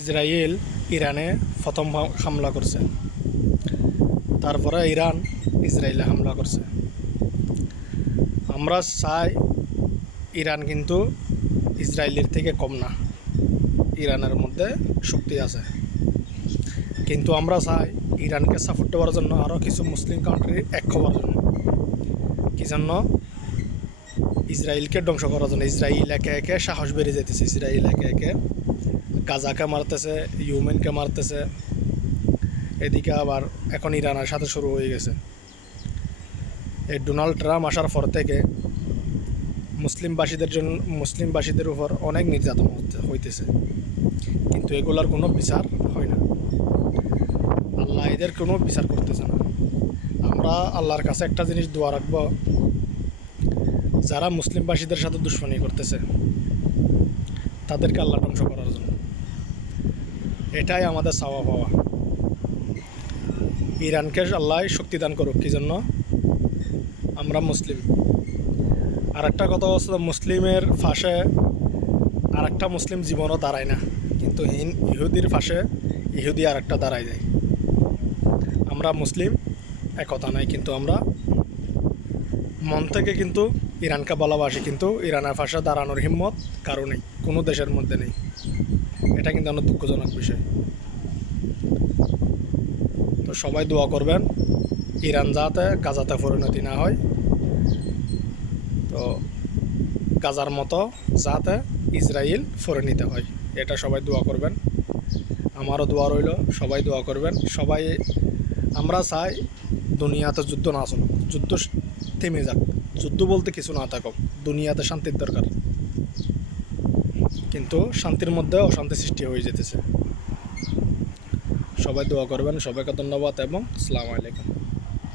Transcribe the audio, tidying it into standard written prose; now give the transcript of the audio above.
Israel ইরানে প্রথম হামলা করছে, তারপরে ইরান ইসরায়েলে হামলা করছে। আমরা চাই ইরান কিন্তু ইসরায়েলের থেকে কম না, ইরানের মধ্যে শক্তি আছে। কিন্তু আমরা চাই ইরানকে সাপোর্ট দেওয়ার জন্য আরও কিছু মুসলিম কান্ট্রি এক হওয়ার জন্য। কি জন্য? ইসরায়েলকে ধ্বংস করার জন্য। ইসরায়েল একে একে সাহস বেড়ে যেতেছে, ইসরায়েল একে একে গাজাকে মারতেছে, ইউমেনকে মারতেছে, এদিকে আবার এখন ইরানের সাথে শুরু হয়ে গেছে। এই ডোনাল্ড ট্রাম্প আসার পর থেকে মুসলিমবাসীদের উপর অনেক নির্যাতন হইতেছে, কিন্তু এগুলার কোনো বিচার হয় না। আল্লাহ এদের কোনো বিচার করতেছে না। আমরা আল্লাহর কাছে একটা জিনিস দোয়া রাখবো, যারা মুসলিমবাসীদের সাথে দুশ্মনী করতেছে তাদেরকে আল্লাহ ধ্বংস করার জন্য। এটাই আমাদের চাওয়া পাওয়া। ইরানকে আল্লাহ শক্তি দান করুক। কি জন্য? আমরা মুসলিম। আর একটা কথা হচ্ছে, মুসলিমের পাশে আর একটা মুসলিম জীবনও দাঁড়ায় না, কিন্তু ইহুদির পাশে ইহুদি আর একটা দাঁড়ায় যায়। আমরা মুসলিম, একতা নাই, কিন্তু আমরা মন থেকে কিন্তু ইরানকে ভালোবাসি, কিন্তু ইরানের পাশে দাঁড়ানোর হিম্মত কারো নেই, কোনো দেশের মধ্যে নেই। এটা কিন্তু অনেক দুঃখজনক বিষয়। তো সবাই দোয়া করবেন ইরান যাতে গাজাতে পরিণতি না হয়, তো গাজার মতো যাতে ইসরায়েল পরিণত হয়, এটা সবাই দোয়া করবেন। আমারও দোয়া রইল, সবাই দোয়া করবেন। সবাই আমরা চাই দুনিয়াতে যুদ্ধ না চলুক, যুদ্ধ থেমে যাক, যুদ্ধ বলতে কিছু না থাকুক, দুনিয়াতে শান্তির দরকার। কিন্তু শান্তির মধ্যে অশান্তি সৃষ্টি হয়ে যেতেছে। সবাই দোয়া করবেন। সবাইকে ধন্যবাদ এবং আসসালামু আলাইকুম।